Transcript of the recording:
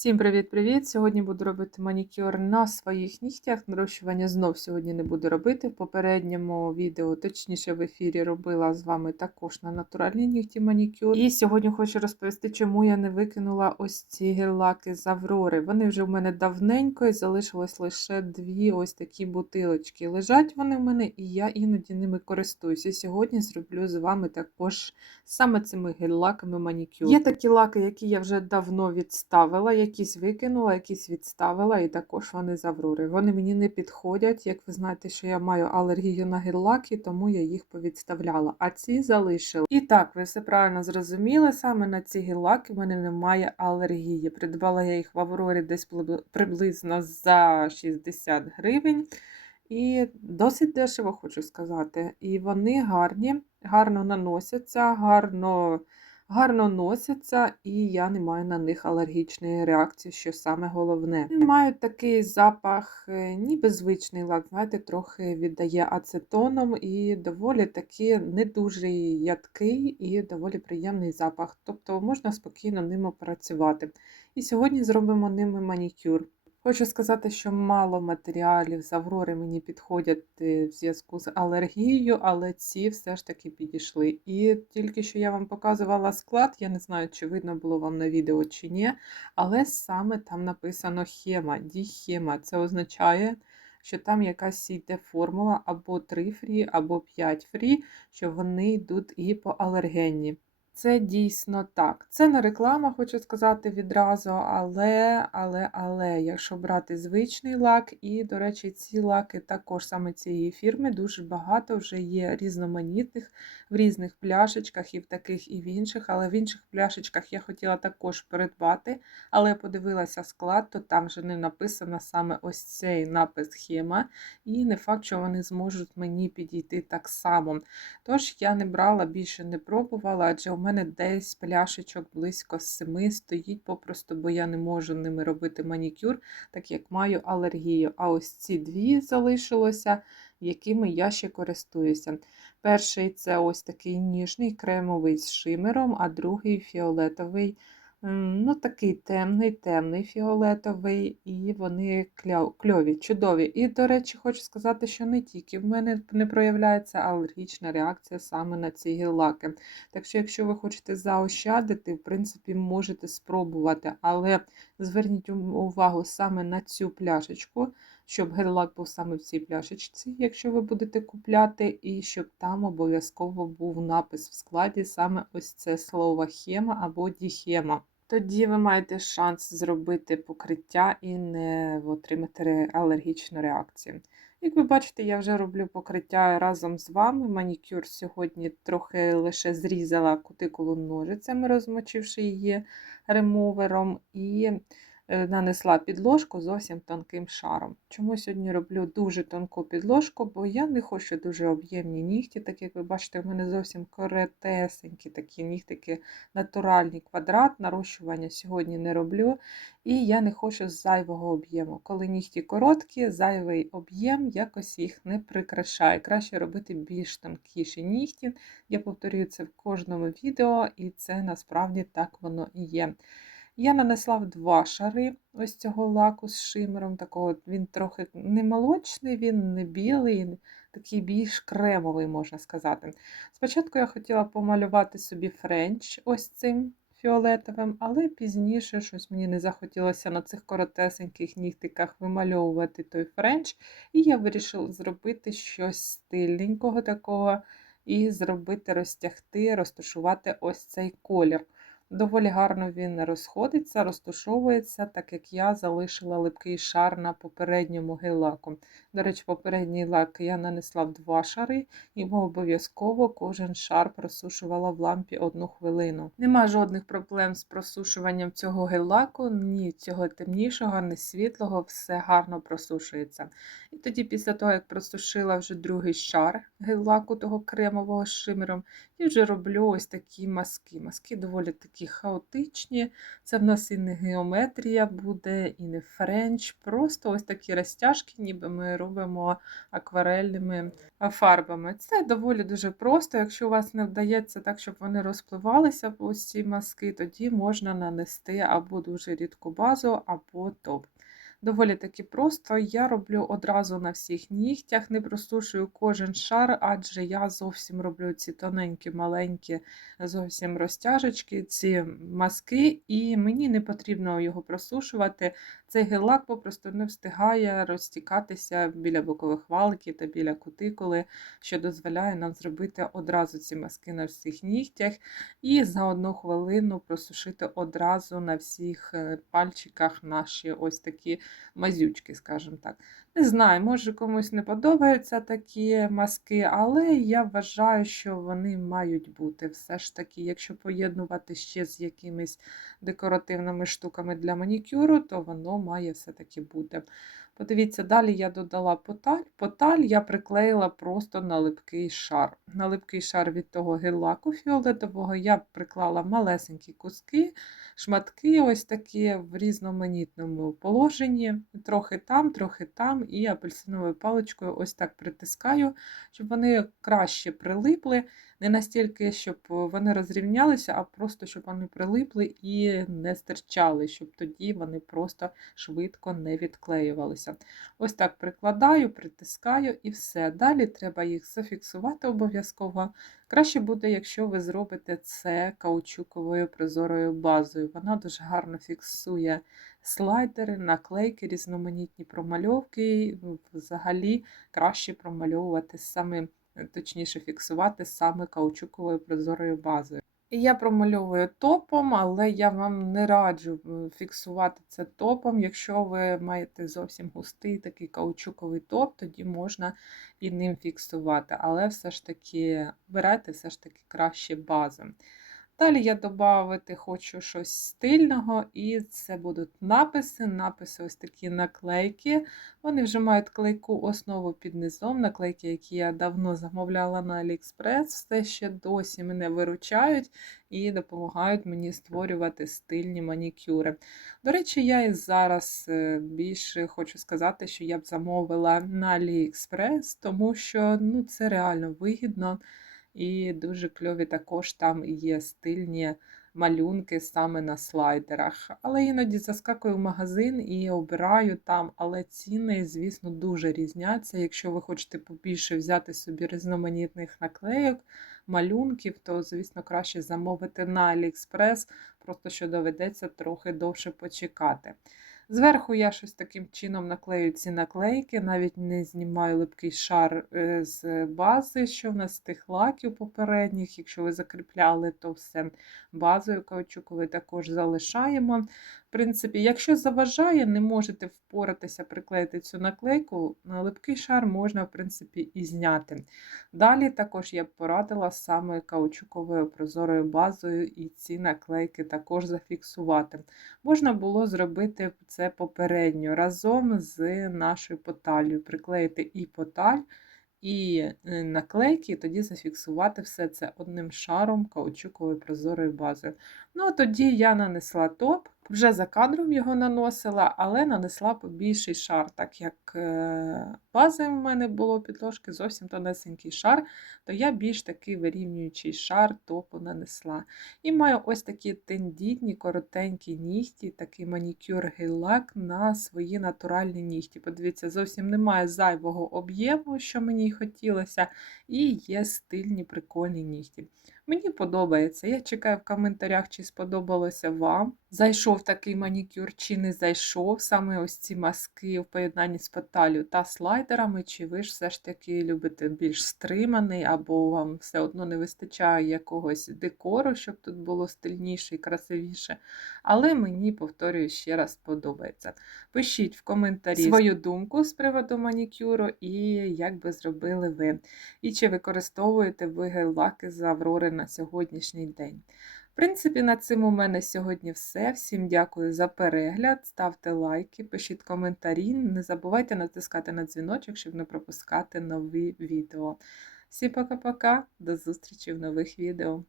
Всім привіт-привіт! Сьогодні буду робити манікюр на своїх нігтях. Нарощування знов сьогодні не буду робити. В попередньому відео, точніше в ефірі, робила з вами також на натуральні нігті манікюр. І сьогодні хочу розповісти, чому я не викинула ось ці гель-лаки з Аврори. Вони вже в мене давненько і залишилось лише дві ось такі бутилочки. Лежать вони в мене, і я іноді ними користуюся. І сьогодні зроблю з вами також саме цими гель-лаками манікюр. Є такі лаки, які я вже давно відставила якісь викинула, якісь відставила, і також вони з Аврори. Вони мені не підходять. Як ви знаєте, що я маю алергію на гель-лаки, тому я їх повідставляла. А ці залишила. І так, ви все правильно зрозуміли, саме на ці гель-лаки в мене немає алергії. Придбала я їх в Аврорі десь приблизно за 60 гривень. І досить дешево, хочу сказати. І вони гарні, гарно наносяться, гарно гарно носяться, і я не маю на них алергічної реакції, що саме головне. Вони мають такий запах, е, ніби звичний лак, знаєте, трохи віддає ацетоном і доволі таки не дуже ядкий і доволі приємний запах. Тобто можна спокійно ним працювати. І сьогодні зробимо ними манікюр. Хочу сказати, що мало матеріалів з Аврори мені підходять е, в зв'язку з алергією, але ці все ж таки підійшли. І тільки що я вам показувала склад, я не знаю, чи видно було вам на відео чи ні, але саме там написано хема, діхема. Це означає, що там якась йде формула або 3 фрі, або 5 фрі, що вони йдуть і по алергенні. Це дійсно так. Це не реклама, хочу сказати відразу, але, але, але, якщо брати звичний лак, і, до речі, ці лаки також саме цієї фірми дуже багато вже є різноманітних в різних пляшечках, і в таких, і в інших. Але в інших пляшечках я хотіла також придбати, але подивилася склад, то там вже не написано саме ось цей напис схема, і не факт, що вони зможуть мені підійти так само. Тож я не брала, більше не пробувала, адже у мене мене десь пляшечок близько семи стоїть, попросту, бо я не можу ними робити манікюр, так як маю алергію. А ось ці дві залишилося, якими я ще користуюся. Перший це ось такий ніжний кремовий з шимером, а другий фіолетовий ну, такий темний, темний фіолетовий, і вони кльові, чудові. І, до речі, хочу сказати, що не тільки в мене не проявляється алергічна реакція саме на ці гель-лаки. Так що, якщо ви хочете заощадити, в принципі, можете спробувати, але зверніть увагу саме на цю пляшечку. Щоб гель-лак був саме в цій пляшечці, якщо ви будете купляти, і щоб там обов'язково був напис в складі саме ось це слово хема або діхема. Тоді ви маєте шанс зробити покриття і не отримати алергічну реакцію. Як ви бачите, я вже роблю покриття разом з вами. Манікюр сьогодні трохи лише зрізала кутикулу ножицями, розмочивши її ремовером. і нанесла підложку зовсім тонким шаром. Чому сьогодні роблю дуже тонку підложку, бо я не хочу дуже об'ємні нігті, так як ви бачите, в мене зовсім коретесенькі такі нігтики, натуральний квадрат, нарощування сьогодні не роблю. І я не хочу зайвого об'єму. Коли нігті короткі, зайвий об'єм якось їх не прикрашає. Краще робити більш тонкіші нігті. Я повторюю це в кожному відео, і це насправді так воно і є. Я нанесла в два шари ось цього лаку з шимером. Такого, Він трохи не молочний, він не білий, такий більш кремовий, можна сказати. Спочатку я хотіла помалювати собі френч ось цим фіолетовим, але пізніше щось мені не захотілося на цих коротесеньких нігтиках вимальовувати той френч. І я вирішила зробити щось стильненького такого і зробити, розтягти, розташувати ось цей колір. Доволі гарно він розходиться, розтушовується, так як я залишила липкий шар на попередньому гель-лаку. До речі, попередній лак я нанесла в два шари, і обов'язково кожен шар просушувала в лампі одну хвилину. Нема жодних проблем з просушуванням цього гель-лаку, ні цього темнішого, ні світлого, все гарно просушується. І тоді, після того, як просушила вже другий шар гель-лаку того кремового з шимером, І вже роблю ось такі маски. Маски доволі такі хаотичні. Це в нас і не геометрія буде, і не френч. Просто ось такі розтяжки, ніби ми робимо акварельними фарбами. Це доволі дуже просто. Якщо у вас не вдається так, щоб вони розпливалися ось ці маски, тоді можна нанести або дуже рідку базу, або топ. Доволі таки просто. Я роблю одразу на всіх нігтях, не простушую кожен шар, адже я зовсім роблю ці тоненькі, маленькі, зовсім розтяжечки, ці маски, і мені не потрібно його просушувати. Цей гель-лак попросту не встигає розтікатися біля бокових валиків та біля кутикули, що дозволяє нам зробити одразу ці маски на всіх нігтях і за одну хвилину просушити одразу на всіх е, пальчиках наші ось такі мазючки, скажімо так. Не знаю, може комусь не подобаються такі маски, але я вважаю, що вони мають бути. Все ж таки, якщо поєднувати ще з якимись декоративними штуками для манікюру, то воно має все-таки бути. Подивіться, далі я додала поталь. Поталь я приклеїла просто на липкий шар. На липкий шар від того гель-лаку фіолетового я приклала малесенькі куски, шматки, ось такі в різноманітному положенні. Трохи там, трохи там, і апельсиновою паличкою ось так притискаю, щоб вони краще прилипли. Не настільки, щоб вони розрівнялися, а просто, щоб вони прилипли і не стирчали, щоб тоді вони просто швидко не відклеювалися. Ось так прикладаю, притискаю і все. Далі треба їх зафіксувати обов'язково. Краще буде, якщо ви зробите це каучуковою прозорою базою. Вона дуже гарно фіксує слайдери, наклейки, різноманітні промальовки. Взагалі краще промальовувати самим точніше фіксувати саме каучуковою прозорою базою. Я промальовую топом, але я вам не раджу фіксувати це топом. Якщо ви маєте зовсім густий такий каучуковий топ, тоді можна і ним фіксувати. Але все ж таки берете все ж таки краще бази. Далі я додати хочу щось стильного, і це будуть написи. Написи ось такі наклейки. Вони вже мають клейку основу під низом, наклейки, які я давно замовляла на AliExpress, все ще досі мене виручають і допомагають мені створювати стильні манікюри. До речі, я і зараз е, більше хочу сказати, що я б замовила на AliExpress, тому що ну, це реально вигідно. І дуже кльові також там є стильні малюнки саме на слайдерах. Але іноді заскакую в магазин і обираю там, але ціни, звісно, дуже різняться. Якщо ви хочете побільше взяти собі різноманітних наклейок, малюнків, то, звісно, краще замовити на AliExpress, просто що доведеться трохи довше почекати. Зверху я щось таким чином наклею ці наклейки, навіть не знімаю липкий шар е, з бази, що в нас тих лаків попередніх. Якщо ви закріпляли, то все базою каучуковою також залишаємо. В принципі, якщо заважає, не можете впоратися, приклеїти цю наклейку, на липкий шар можна, в принципі, і зняти. Далі також я б порадила саме каучуковою прозорою базою і ці наклейки також зафіксувати. Можна було зробити це попередньо разом з нашою поталью, приклеїти і поталь. І е, наклейки, і тоді зафіксувати все це одним шаром каучуковою прозорою базою. Ну, а тоді я нанесла топ, вже за кадром його наносила, але нанесла побільший шар, так як е, бази в мене було підложки, зовсім тонесенький шар, то я більш такий вирівнюючий шар топу нанесла. І маю ось такі тендітні, коротенькі нігті, такий манікюр гель-лак на свої натуральні нігті. Подивіться, зовсім немає зайвого об'єму, що мені хотілося, і є стильні прикольні нігті. Мені подобається. Я чекаю в коментарях, чи сподобалося вам. Зайшов такий манікюр, чи не зайшов. Саме ось ці маски в поєднанні з паталю та слайдерами, чи ви ж все ж таки любите більш стриманий, або вам все одно не вистачає якогось декору, щоб тут було стильніше і красивіше. Але мені, повторюю, ще раз подобається. Пишіть в коментарі свою думку з приводу манікюру і як би зробили ви. І чи використовуєте ви гель-лаки з Аврори на сьогоднішній день. В принципі, на цим у мене сьогодні все. Всім дякую за перегляд. Ставте лайки, пишіть коментарі. Не забувайте натискати на дзвіночок, щоб не пропускати нові відео. Всім пока-пока, до зустрічі в нових відео.